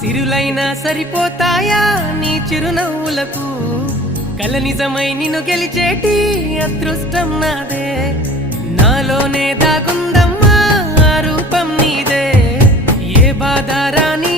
సిరులైనా సరిపోతాయా నీ చిరునవ్వులకు కల నిజమై నిన్ను గెలిచేటి అదృష్టం నాదే నాలోనే దాగుందమ్మా ఆ రూపం నీదే ఏ బాధ రాని